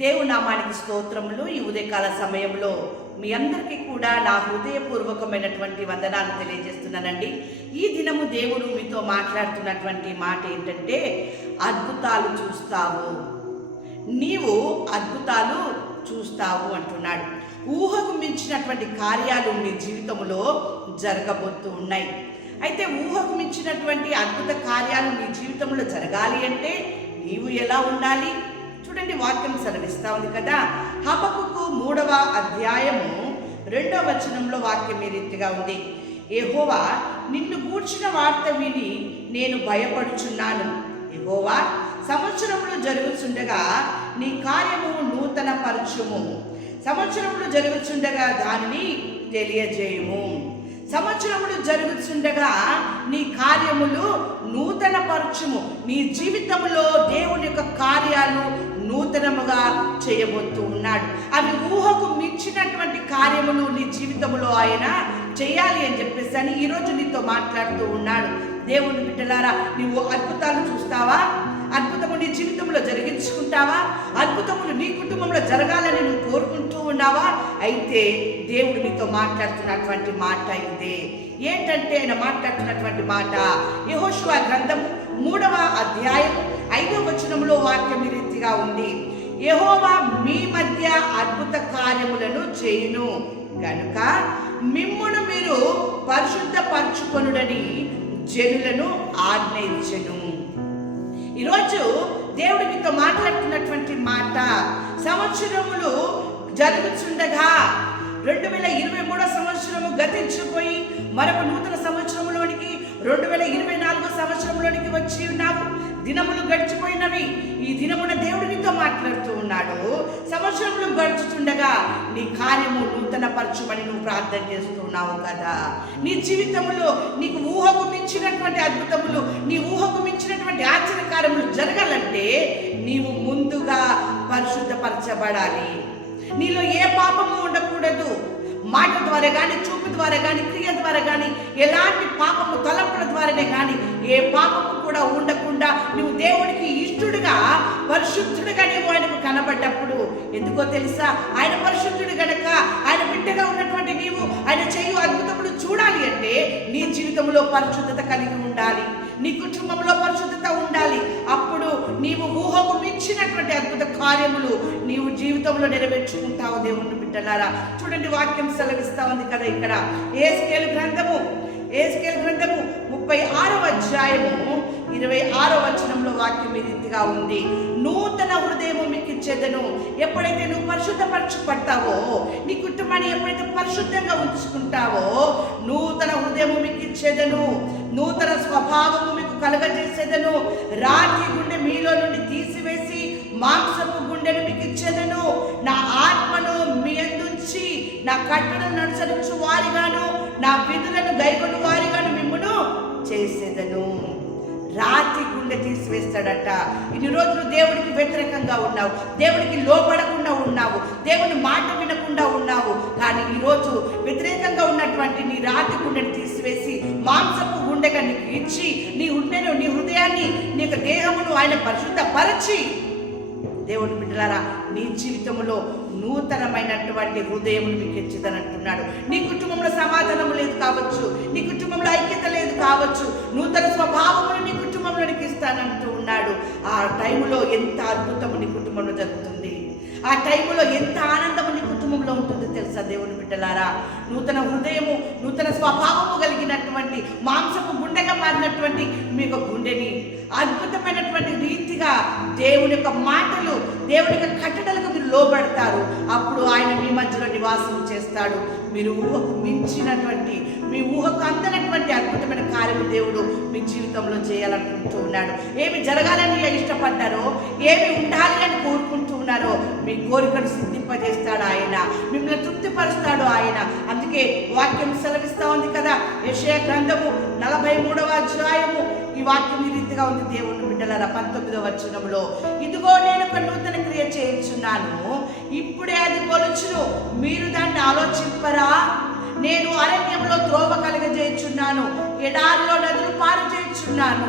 దేవుని నామానికి స్తోత్రములు. ఈ ఉదయకాల సమయంలో మీ అందరికీ కూడా నా హృదయపూర్వకమైనటువంటి వందనాలు తెలియజేస్తున్నానండి. ఈ దినము దేవుడు మీతో మాట్లాడుతున్నటువంటి మాట ఏంటంటే, అద్భుతాలు చూస్తావు, నీవు అద్భుతాలు చూస్తావు అంటున్నాడు. ఊహకు మించినటువంటి కార్యాలు నీ జీవితంలో జరగబోతూ ఉన్నాయి. అయితే ఊహకు మించినటువంటి అద్భుత కార్యాలు నీ జీవితంలో జరగాలి అంటే నీవు ఎలా ఉండాలి? చూడండి, వాక్యం సెలవిస్తా ఉంది కదా. హబక్కుకు 3వ అధ్యాయము 2వ వచనంలో వాక్యం ఈ రీతిగా ఉంది. యెహోవా, నిన్ను గూర్చిన వార్త విని నేను భయపడుచున్నాను. యెహోవా, సంవత్సరములు జరుగుచుండగా నీ కార్యము నూతన పరచుము, సంవత్సరములు జరుగుచుండగా దానిని తెలియజేయము. సంవత్సరములు జరుగుతుండగా నీ కార్యములు నూతన పరచుము. నీ జీవితంలో దేవుని యొక్క కార్యాలు నూతనముగా చేయబోతూ ఉన్నాడు. అవి ఊహకు మించినటువంటి కార్యములు నీ జీవితంలో ఆయన చేయాలి అని చెప్పేసి అని ఈరోజు నీతో మాట్లాడుతూ ఉన్నాడు. దేవుని బిడ్డలారా, నీవు అద్భుతాలు చూస్తావా? అద్భుతము నీ జీవితంలో జరిగించుకుంటావా? అద్భుతములు నీ కుటుంబంలో జరగాలని నువ్వు కోరుకుంటూ ఉన్నావా? అయితే దేవుడు నీతో మాట్లాడుతున్నటువంటి మాట ఇదే. ఏంటంటే ఆయన మాట్లాడుతున్నటువంటి మాట యెహోషువ గ్రంథము 3వ అధ్యాయం 5వ వచనంలో వాక్యం ఈ రీతిగా ఉంది. యెహోవా మీ మధ్య అద్భుత కార్యములను చేయును గనుక మిమ్మును మీరు పరిశుద్ధపరచుకొనుడని జనులను ఆజ్ఞయించెను. ఈరోజు దేవుడు మీతో మాట్లాడుతున్నటువంటి మాట, సంవత్సరములు జరుగుచుండగా 2023 సంవత్సరము గతించిపోయి మరొక నూతన సంవత్సరంలోనికి 2024 సంవత్సరంలోనికి వచ్చి ఉన్నాము. దినములు గడిచిపోయినవి. ఈ దినమున దేవుడు నీతో మాట్లాడుతూ ఉన్నాడు. సంవత్సరములు గడుచుతుండగా నీ కార్యము నూతన పరచుమని నువ్వు ప్రార్థన చేస్తున్నావు కదా. నీ జీవితంలో నీకు ఊహకు మించినటువంటి అద్భుతములు, నీ ఊహకు మించినటువంటి ఆశ్చర్యకార్యములు జరగాలంటే నీవు ముందుగా పరిశుద్ధపరచబడాలి. నీలో ఏ పాపము ఉండకూడదు. మాట ద్వారా కానీ, చూపు ద్వారా కానీ, క్రియ ద్వారా కానీ, ఎలాంటి పాపము తలంపుల ద్వారానే కానీ ఏ పాపము కూడా ఉండకుండా నువ్వు దేవుడికి ఇష్టడుగా, పరిశుద్ధుడుగా నీవు ఆయనకు కనబడ్డప్పుడు, ఎందుకో తెలుసా, ఆయన పరిశుద్ధుడు గనక ఆయన బిడ్డగా ఉన్నటువంటి నీవు ఆయన చేయు అద్భుతములు చూడాలి అంటే నీ జీవితంలో పరిశుద్ధత కలిగి ఉండాలి, నీ కుటుంబంలో పరిశుద్ధత ఉండాలి. అప్పుడు నీవు ఊహకు మించినటువంటి అద్భుత కార్యములు నీవు జీవితంలో నెరవేర్చుకుంటావు. దేవుని బిడ్డలారా, చూడండి, వాక్యం సెలవిస్తా ఉంది కదా. ఇక్కడ యెహెజ్కేలు గ్రంథము 36వ అధ్యాయము 26వ వచనంలో వాక్యం ఈ రీతిగా ఉంది. నూతన హృదయము మీకు ఇచ్చేదను. ఎప్పుడైతే నువ్వు పరిశుద్ధపరచబడతావో, నీ కుటుంబాన్ని ఎప్పుడైతే పరిశుద్ధంగా ఉంచుకుంటావో, నూతన హృదయము మీకు ఇచ్చేదను, నూతన స్వభావము మీకు కలగజేసేదను. రాతి గుండె మీలో నుండి తీసివేసి మాంసపు గుండెను మీకు ఇచ్చేదను. నా ఆత్మను మీ యందుంచి నా కట్టడలను అనుసరించు వారిగాను, నా విధులను గైకొను వారిగాను మిమ్మును చేసేదను. రాతి గుండె తీసివేస్తాడట. ఇన్ని రోజులు దేవుడికి వ్యతిరేకంగా ఉన్నావు, దేవుడికి లోబడకుండా ఉన్నావు, దేవుని మాట వినకుండా ఉన్నావు. కానీ ఈరోజు వ్యతిరేకంగా ఉన్నటువంటి నీ రాతి గుండెని తీసివేసి మాంసపు గుండెగా నీకు ఇచ్చి నీ హృదయాన్ని, నీ యొక్క దేహమును ఆయన పరిశుద్ధపరచి, దేవుని బిడ్డలారా, నీ జీవితంలో నూతనమైనటువంటి హృదయం మీకు ఇచ్చిదనంటున్నాడు. నీ కుటుంబంలో సమాధానం లేదు కావచ్చు, నీ కుటుంబంలో ఐక్యత లేదు కావచ్చు, నూతన స్వభావమును నీ కుటుంబంలోనికి ఇస్తానంటూ ఉన్నాడు. ఆ టైంలో ఎంత అద్భుతము నీ కుటుంబంలో జరుగుతుంది, ఆ టైంలో ఎంత ఆనందము నీ కుటుంబంలో ఉంటుందో తెలుసా దేవుని బిడ్డలారా. నూతన హృదయము, నూతన స్వభావము కలిగినటువంటి మాంసపు గుండెగా మారినటువంటి మీ యొక్క గుండెని అద్భుతమైనటువంటి రీతిగా దేవుని యొక్క మాటలు, దేవుని యొక్క కట్టడలకు మీరు లోబడతారు. అప్పుడు ఆయన మీ మధ్యలో నివాసం చేస్తాడు. మీరు ఊహకు మించినటువంటి, మీ ఊహకు అందనటువంటి అద్భుతమైన కార్యము దేవుడు మీ జీవితంలో చేయాలనుకుంటూ ఉన్నాడు. ఏమి జరగాలని ఇష్టపడ్డారో, ఏమి ఉండాలి అని కోరుకుంటూ ఉన్నారో, మీ కోరికను సిద్ధింపజేస్తాడు ఆయన, మిమ్మల్ని తృప్తిపరుస్తాడు ఆయన. అందుకే వాక్యం సెలవిస్తా ఉంది కదా, యెషయా గ్రంథము 43వ అధ్యాయము ఈ వాక్యం ఈ రీతిగా ఉంది. దేవుని బిడ్డలారా, 19వ వచనంలో, ఇదిగో నేను ఒక నూతన క్రియ చేయించున్నాను, ఇప్పుడే అది మొలుచును, మీరు దాన్ని ఆలోచింపరా? నేను అరణ్యంలో త్రోవ కలుగజేయుచున్నాను, ఎడారిలో నదులు పారు చేయుచున్నాను.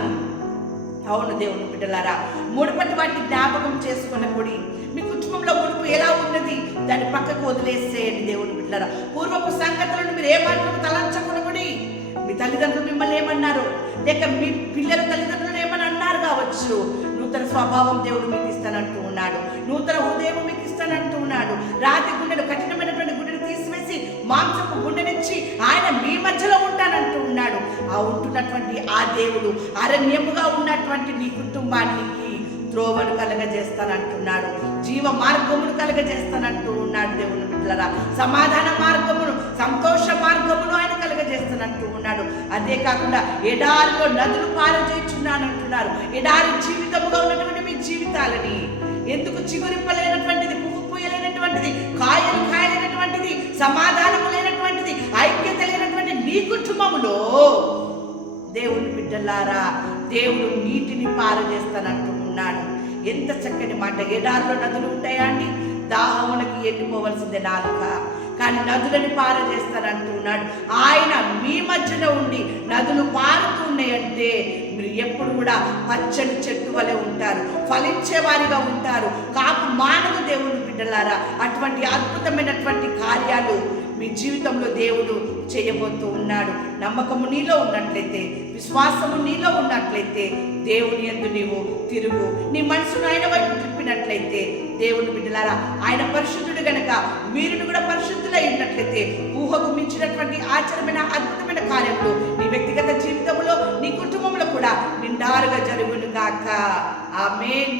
అవును దేవుని బిడ్డలారా, మునుపటి వాటిని జ్ఞాపకం చేసుకున్నప్పుడు మీ కుటుంబంలో దాన్ని పక్కకు వదిలేసేయండి దేవుని బిడ్డలారా. పూర్వపు సంగతులను మీరు ఏమాత్రం తలంచకూడబడి, మీ తల్లిదండ్రులు మిమ్మల్ని ఏమన్నారు, లేక మీ పిల్లల తల్లిదండ్రులు ఏమని అన్నారు కావచ్చు. నూతన స్వభావం దేవుడు మీకు ఇస్తానంటూ ఉన్నాడు. నూతన హృదయం మీకు ఇస్తానంటూ ఉన్నాడు. రాతి గుండెను, కఠినమైనటువంటి గుండెను తీసివేసి మాంసపు గుండెనిచ్చి ఆయన మీ మధ్యలో ఉంటానంటూ ఉన్నాడు. ఆ ఉంటున్నటువంటి ఆ దేవుడు అరణ్యముగా ఉన్నటువంటి నీ కుటుంబానికి త్రోవను కలగజేస్తానంటున్నాడు. జీవ మార్గమును కలగజేస్తానంటూ ఉన్నాడు దేవుని బిడ్డలారా. సమాధాన మార్గమును, సంతోష మార్గమును ఆయన కలగజేస్తానంటూ ఉన్నాడు. అదే కాకుండా ఎడారిలో నదులు పారజేయుచున్నానంటున్నారు. ఎడారి జీవితముగా ఉన్నటువంటి మీ జీవితాలని ఎందుకు చిగురింపలేనటువంటిది, పువ్వు పూయలేనటువంటిది, కాయలు కాయలేనటువంటిది, సమాధానము లేనటువంటిది, ఐక్యత లేనటువంటి నీ కుటుంబములో దేవుని బిడ్డలారా దేవుడు నీటిని పారజేస్తానంటూ ఉన్నాడు. ఎంత చక్కని మాట. ఎడారిలో నదులు ఉంటాయా అండి? దాహమునకి ఎండిపోవలసిందే నాలుక, కానీ నదులని పారజేస్తానంటూ ఉన్నాడు. ఆయన మీ మధ్యలో ఉండి నదులు పారుతున్నాయంటే మీరు ఎప్పుడు కూడా పచ్చని చెట్టు వలె ఉంటారు, ఫలించే వారిగా ఉంటారు. కాపు మానవ దేవుని బిడ్డలారా, అటువంటి అద్భుతమైనటువంటి కార్యాలు మీ జీవితంలో దేవుడు చేయబోతూ ఉన్నాడు. నమ్మకము నీలో ఉన్నట్లయితే, విశ్వాసము నీలో ఉన్నట్లయితే దేవుని యందు నీవు తిరుగు. నీ మనసును ఆయన వైపు తిప్పినట్లయితే దేవుని బిడ్డలారా, ఆయన పరిశుద్ధుడు గనక మీరు కూడా పరిశుద్ధులై ఉన్నట్లయితే ఊహకు మించినటువంటి ఆచరమైన అద్భుతమైన కార్యములు నీ వ్యక్తిగత జీవితంలో, నీ కుటుంబంలో కూడా నిండారుగా జరుగును గాక. ఆమేన్.